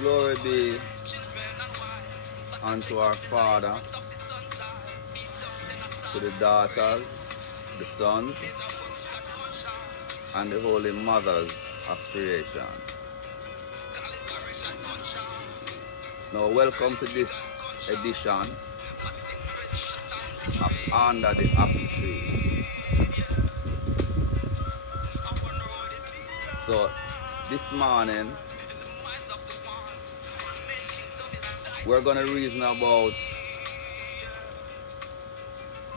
Glory be unto our Father, to the daughters, the sons, and the holy mothers of creation. Now welcome to this edition of Under the Apple Tree. So this morning we're going to reason about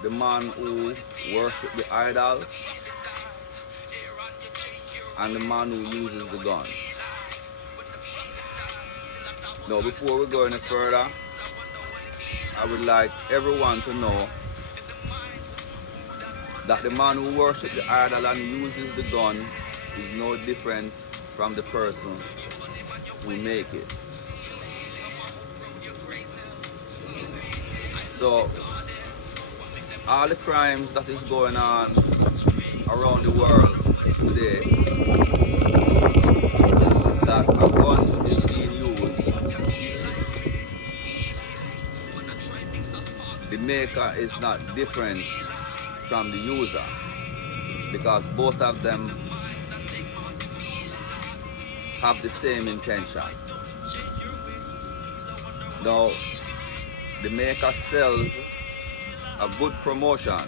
the man who worships the idol and the man who uses the gun. Now before we go any further, I would like everyone to know that the man who worships the idol and uses the gun is no different from the person who make it. So all the crimes that is going on around the world today, that a gun is being used, the maker is not different from the user, because both of them have the same intention. Now, the maker sells a good promotion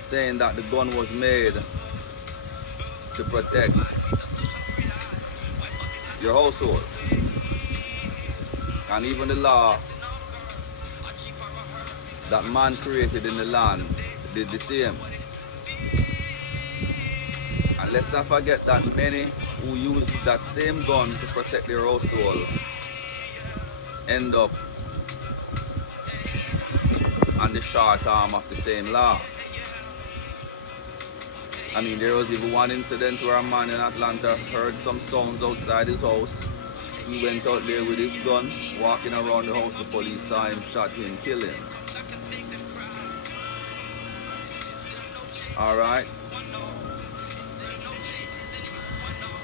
saying that the gun was made to protect your household, and even the law that man created in the land did the same. And let's not forget that many who use that same gun to protect their household end up on the short arm of the same law. I mean, there was even one incident where a man in Atlanta heard some sounds outside his house. He went out there with his gun, walking around the house. The police saw him, shot him, killed him. Alright.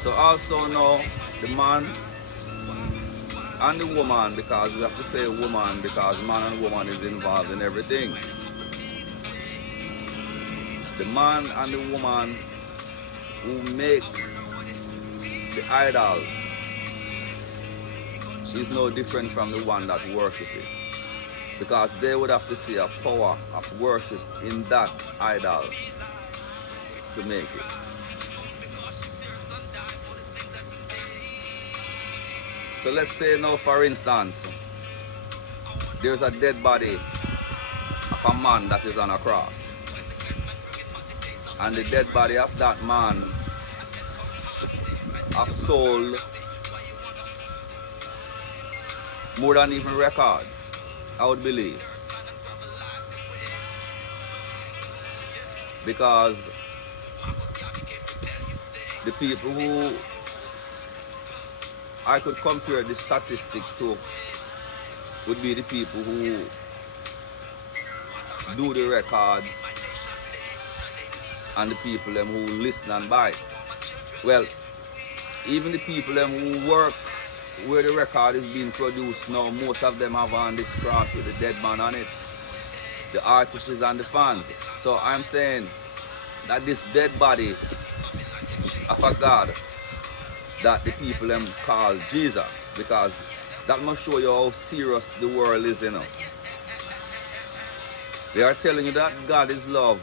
So also now, the man and the woman, because we have to say woman because man and woman is involved in everything. The man and the woman who make the idols is no different from the one that worship it, because they would have to see a power of worship in that idol to make it. So let's say now, for instance, there's a dead body of a man that is on a cross, and the dead body of that man have sold more than even records, I would believe, because the people who I could compare the statistic to would be the people who do the records and the people them who listen and buy. Well, even the people them who work where the record is being produced now, most of them have on this cross with the dead man on it. The artists and the fans. So I'm saying that this dead body of a God that the people them call Jesus, because that must show you how serious the world is, you know. They are telling you that God is love,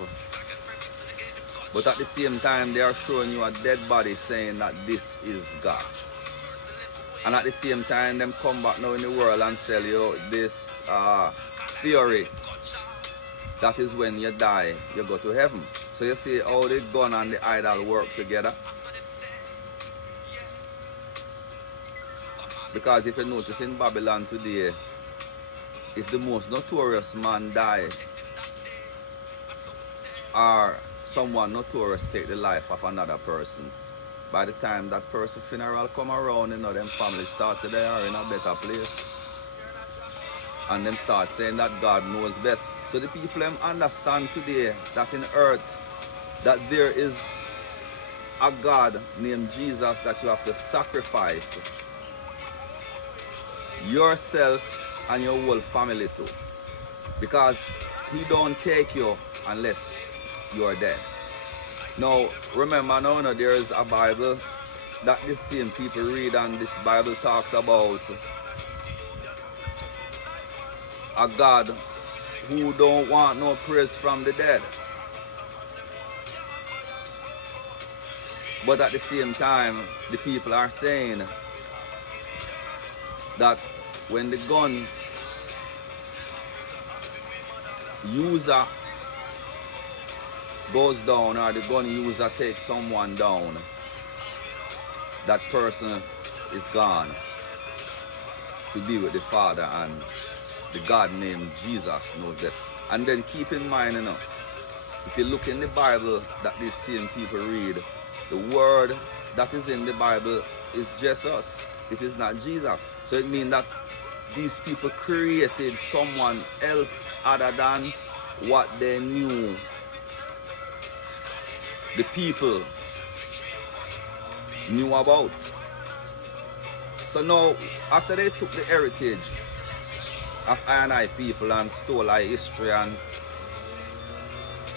but at the same time they are showing you a dead body saying that this is God. And at the same time them come back now in the world and sell you this theory that is when you die you go to heaven. So you see how the gun and the idol work together. Because if you notice in Babylon today, if the most notorious man die, or someone notorious take the life of another person, by the time that person's funeral come around, you know, them family start to they are in a better place. And them start saying that God knows best. So the people them understand today that in earth that there is a God named Jesus that you have to sacrifice yourself and your whole family to, because he don't take you unless you are dead. Now remember, now there is a Bible that the same people read, and this Bible talks about a God who don't want no praise from the dead. But at the same time, the people are saying that when the gun user goes down, or the gun user takes someone down, that person is gone to be with the Father, and the God named Jesus knows that. And then keep in mind, if you look in the Bible that these same people read, the word that is in the Bible is Jesus. It is not Jesus. So it means that these people created someone else other than what they knew the people knew about. So now, after they took the heritage of I and I people and stole our history and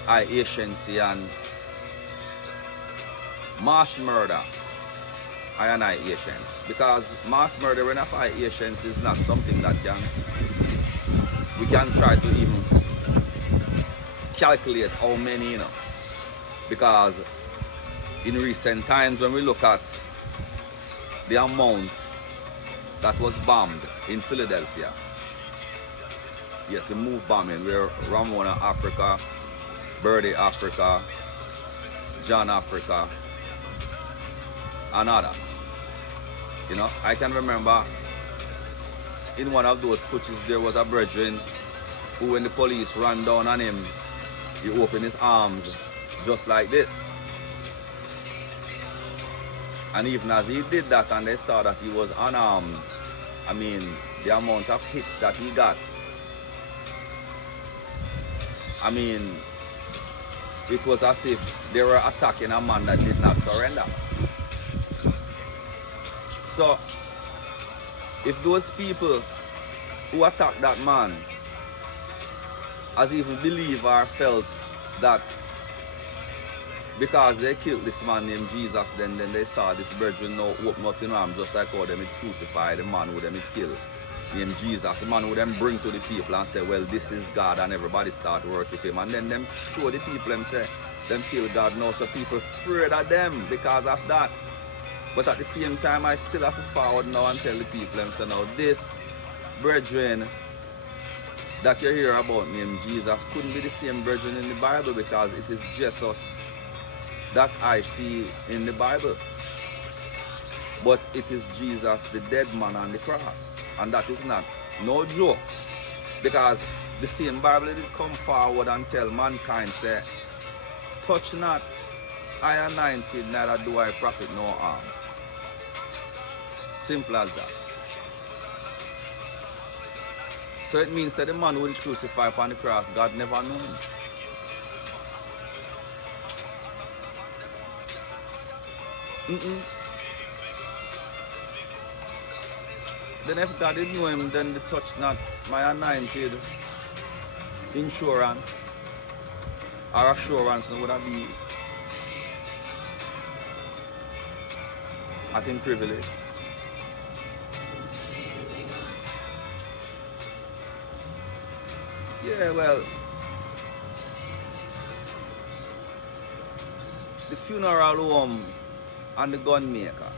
our anciency and mass murder I and I Asians, because mass murdering of I Asians is not something that we can try to even calculate how many, because in recent times when we look at the amount that was bombed in Philadelphia, yes, the move bombing where Ramona Africa, Birdie Africa, John Africa, and others. I can remember in one of those footages there was a brethren who, when the police ran down on him, he opened his arms just like this. And even as he did that and they saw that he was unarmed, I mean, the amount of hits that he got, I mean, it was as if they were attacking a man that did not surrender. So, if those people who attacked that man has even believed or felt that because they killed this man named Jesus, then they saw this brethren now open up in arms, just like how them had crucified the man who them had killed named Jesus, the man who them bring to the people and say, well, this is God, and everybody start worship him. And then them show the people them say, them kill God now, so people afraid of them because of that. But at the same time, I still have to forward now and tell the people them say, now this brethren that you hear about named Jesus couldn't be the same brethren in the Bible, because it is Jesus that I see in the Bible. But it is Jesus, the dead man on the cross. And that is not no joke. Because the same Bible did come forward and tell mankind, say, touch not, I anointed, neither do I profit no harm. Simple as that. So it means that the man who was crucified upon the cross, God never knew him. Then if God didn't know him, then the touch not my anointed insurance or assurance would have been at him privilege. Yeah, well, the funeral home and the gun maker.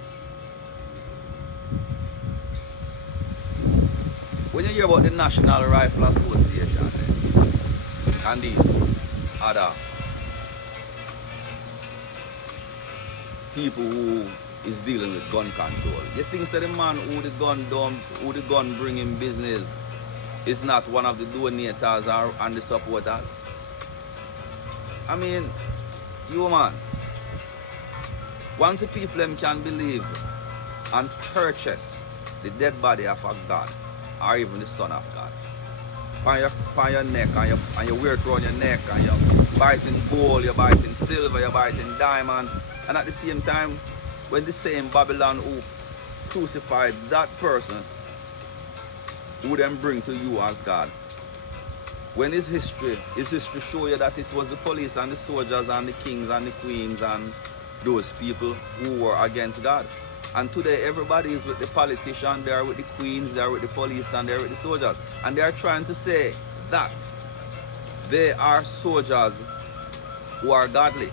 When you hear about the National Rifle Association and these other people who is dealing with gun control, you think that the man who the gun bring in business is not one of the donators and the supporters? I mean, humans. Once the people them can believe and purchase the dead body of a God, or even the Son of God, on your neck, and you wear it around your neck, and you buy it in gold, you buy it in silver, you buy it in diamond, And at the same time, when the same Babylon who crucified that person, who then bring to you as God. When his history show you that it was the police and the soldiers and the kings and the queens and those people who were against God. And today everybody is with the politician, they are with the queens, they are with the police, and they are with the soldiers. And they are trying to say that they are soldiers who are godly.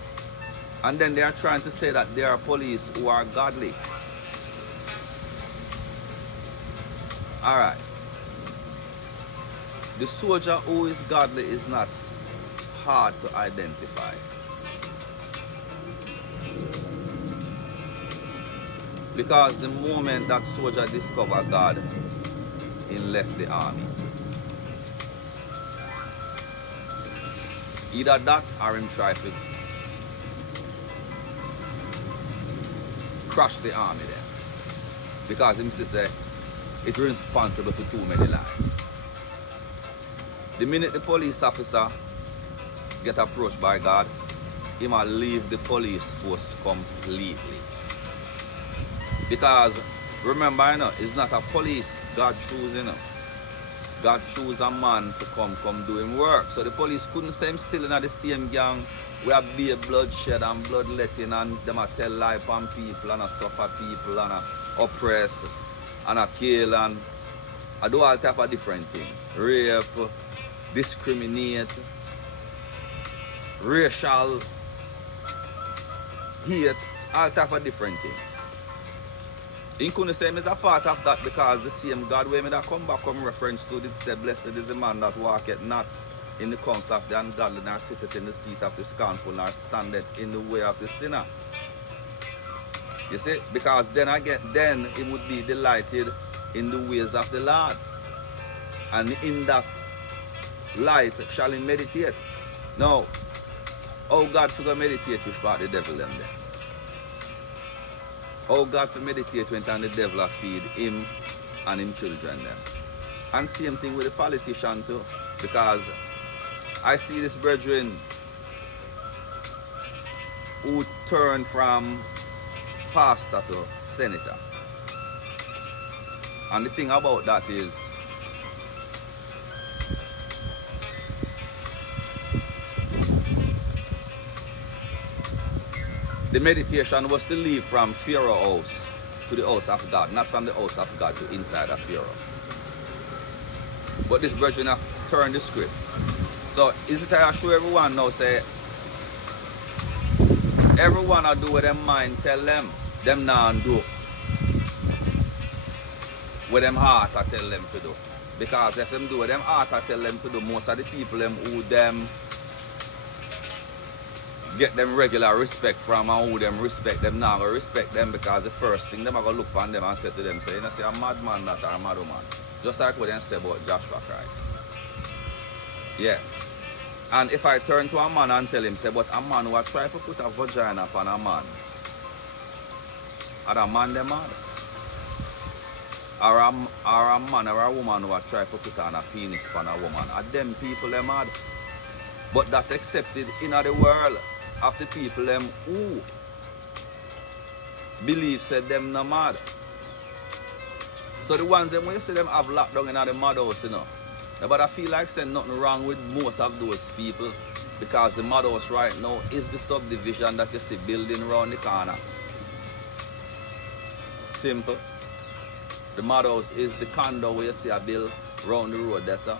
And then they are trying to say that they are police who are godly. Alright. The soldier who is godly is not hard to identify. Because the moment that soldier discovered God, he left the army. Either that or him try to crush the army there. Because him say it's responsible for too many lives. The minute the police officer get approached by God, he might leave the police force completely. Because remember, you know, it's not a police God choose, you know. God choose a man to come do him work. So the police couldn't say him still in the same gang where be a bloodshed and bloodletting and them a tell lie on people and a suffer people and a oppress and a kill and I do all type of different things. Rape, discriminate, racial hate, all type of different things. He couldn't say him is a part of that because the same God when me that come back from reference to it say blessed is the man that walketh not in the counsel of the ungodly nor sitteth in the seat of the scornful nor standeth in the way of the sinner. You see? Because then again, then it would be delighted in the ways of the Lord. And in that light shall he meditate. Now, oh God for meditate which part the devil them there. Oh God for meditate when the devil feed him and him children them. And same thing with the politician too. Because I see this brethren who turn from pastor to senator. And the thing about that is the meditation was to leave from Pharaoh's house to the house of God, not from the house of God to inside of Pharaoh. But this brethren have turned the script. So is it I assure everyone now say everyone will do what them mind tell them now do. What them heart I tell them to do. Because if them do what them heart I tell them to do, most of the people them who them get them regular respect from and who them respect them now go respect them because the first thing them are gonna look on them and say to them, say, you know, say a madman that or a mad woman. Just like what they say about Joshua Christ. Yeah. And if I turn to a man and tell him, say, but a man who try to put a vagina upon a man, are a man them mad? Or a man or a woman who try to put on a penis upon a woman, are them people them mad? But that accepted in the world of the people them who believe said them no mad. So the ones them when you see them have locked down in the madhouse, you know. But I feel like saying nothing wrong with most of those people because the madhouse right now is the subdivision that you see building around the corner. Simple. The madhouse is the condo where you see a bill around the road there, sir.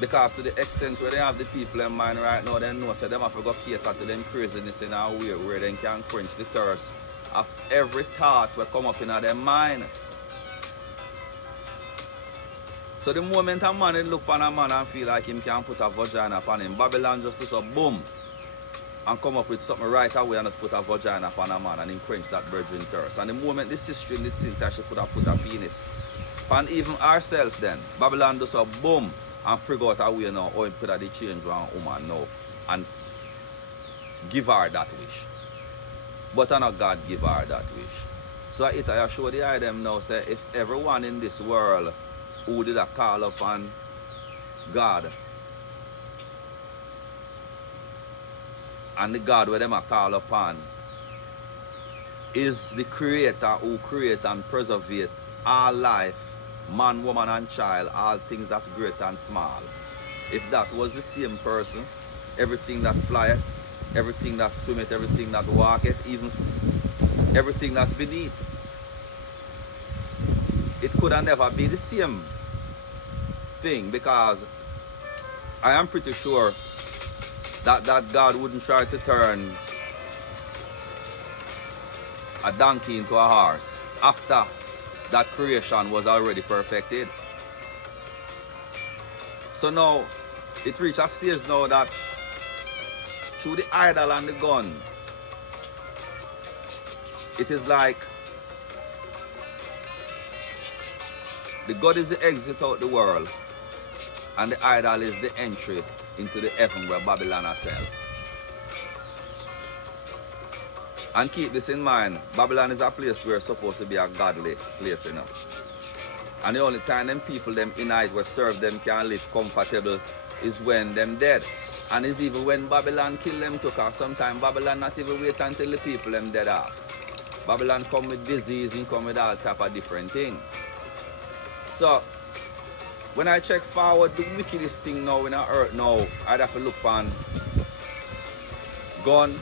Because to the extent where they have the people in mind right now, they know so them have to go cater to them craziness in a way where they can quench the thirst of every thought will come up in their mind. So the moment a man look on a man and feel like him can put a vagina upon him, Babylon just do so boom and come up with something right away and just put a vagina upon a man and him quench that virgin thirst. And the moment the sister in the sin that she could have put a penis and even ourselves then, Babylon does so boom and figure out a way now how put a change one woman now and give her that wish. But not God give her that wish. So it I show the eye them now say if everyone in this world who did a call upon God and the God where them are call upon is the creator who create and preserve all life, man, woman, and child, all things that's great and small. If that was the same person, everything that flyeth, everything that swimmeth, everything that walketh, even everything that's beneath, it could have never be the same thing, because I am pretty sure that God wouldn't try to turn a donkey into a horse after that creation was already perfected. So now it reached a stage now that through the idol and the gun, it is like the God is the exit out the world, and the idol is the entry into the heaven where Babylon herself. And keep this in mind, Babylon is a place where it's supposed to be a godly place, you know. And the only time them people them in it will serve them can live comfortable is when them dead. And it's even when Babylon kill them too, because sometimes Babylon not even wait until the people them dead off. Babylon come with disease and come with all type of different things. So when I check forward, the wickedest thing now in our earth now, I'd have to look on gun,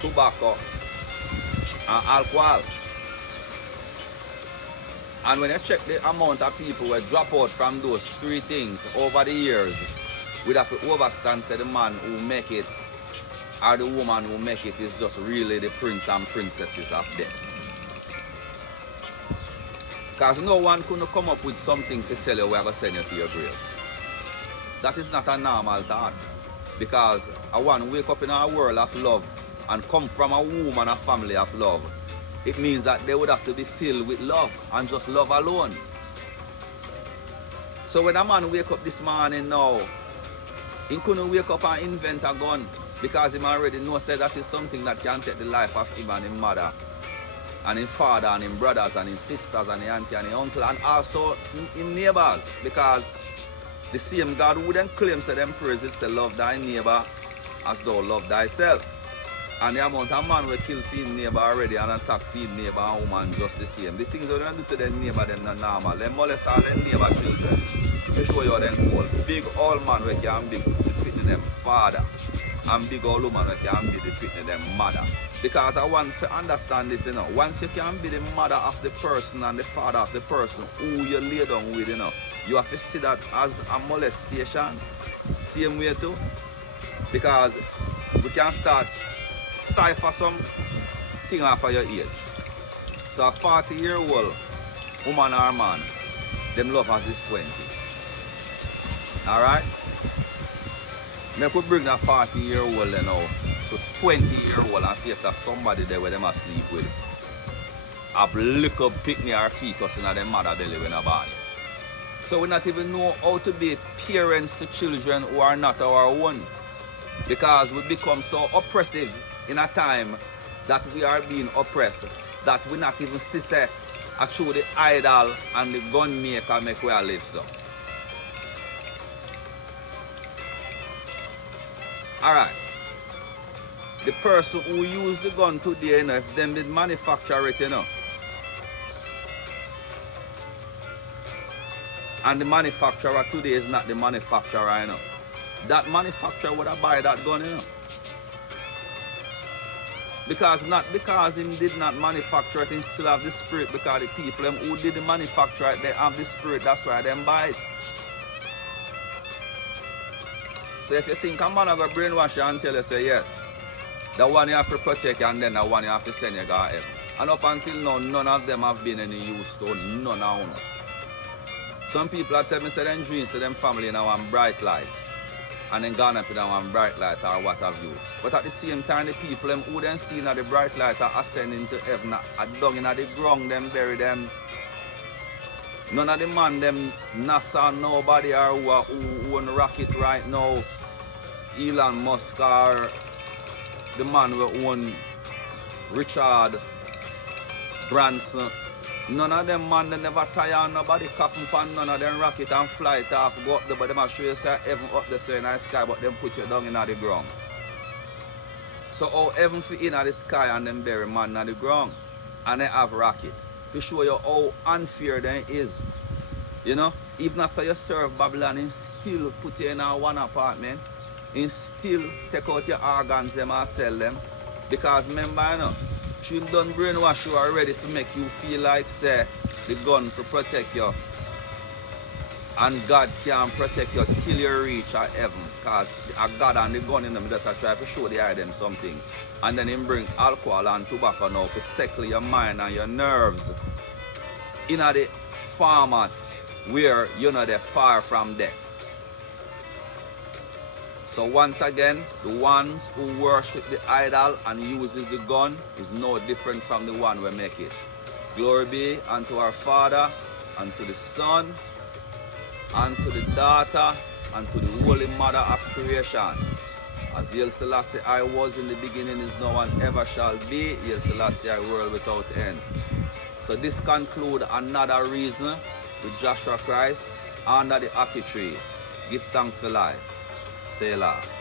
tobacco, and alcohol. And when you check the amount of people who drop out from those three things over the years, we'd have to overstand say the man who make it or the woman who make it is just really the prince and princesses of death. Because no one could come up with something to sell you where I send you to your grave. That is not a normal thought. Because a one wake up in a world of love and come from a womb and a family of love, it means that they would have to be filled with love and just love alone. So when a man wake up this morning now, he couldn't wake up and invent a gun, because he already knows that is something that can take the life of him and his mother, and his father, and his brothers, and his sisters, and his auntie, and his uncle, and also his neighbors. Because the same God wouldn't claim to them praises to love thy neighbor as thou love thyself. And the amount of man will kill his neighbor already and attack his neighbor and woman just the same. The things they don't do to their neighbor, them not normal. They molest all their neighbor children to show you them old. Big old man who can be the them father, and big old woman who can be the them mother. Because I want to understand this, you know. Once you can be the mother of the person and the father of the person who you lay down with, you know, you have to see that as a molestation. Same way too. Because we can start cipher some thing off of your age. So a 40-year-old woman or man, them love as is 20. Alright? I could bring that 40-year-old now to 20-year-old and see if there's somebody there where them are sleep with. Have little picnic or fetus in their mother belly when they're born. So we not even know how to be parents to children who are not our own. Because we become so oppressive in a time that we are being oppressed, that we not even see say through the idol and the gun maker make we live so. Alright. The person who used the gun today, you know, if them did manufacture it, you know, and the manufacturer today is not the manufacturer, you know, that manufacturer would have buy that gun, you know. Because not because him did not manufacture it, he still have the spirit, because the people who did the manufacture it, they have the spirit, that's why them buy it. So if you think a man have a brainwash you and tell you, say yes, the one you have to protect and then the one you have to send you to heaven. And up until now, none of them have been any use to none of them. Some people have tell me, say them dreams to them family in one bright light, and then gone up in one bright light or what have you. But at the same time, the people who then see the bright light are ascending to heaven, are down in the ground, them bury them. None of the man them NASA, nobody are who own rocket right now. Elon Musk or the man who own Richard Branson None of them man, they never tire on nobody coffin pan none of them rocket and fly it off, go up there, but them are show you say heaven up there so in the sky, but them put you down in the ground. So how heaven fit in the sky and them bury man in the ground and they have rocket. To show you how unfair them is. You know, even after you serve Babylon, he still put you in a one apartment. He still take out your organs them and sell them. Because remember, you know, she done brainwash you already to make you feel like, say, the gun to protect you. And God can protect you till you reach a heaven. Because God and the gun in them just try to show the eye them something. And then him bring alcohol and tobacco now to settle your mind and your nerves. In the format where you know they're far from death. So once again, the ones who worship the idol and uses the gun is no different from the one we make it. Glory be unto our Father, and to the Son, and to the daughter, and to the Holy Mother of creation. As Hail Selassie I was in the beginning, is now and ever shall be, Hail Selassie I world without end. So this concludes another reason with Joshua Christ under the Aki tree. Give thanks for life. Selah.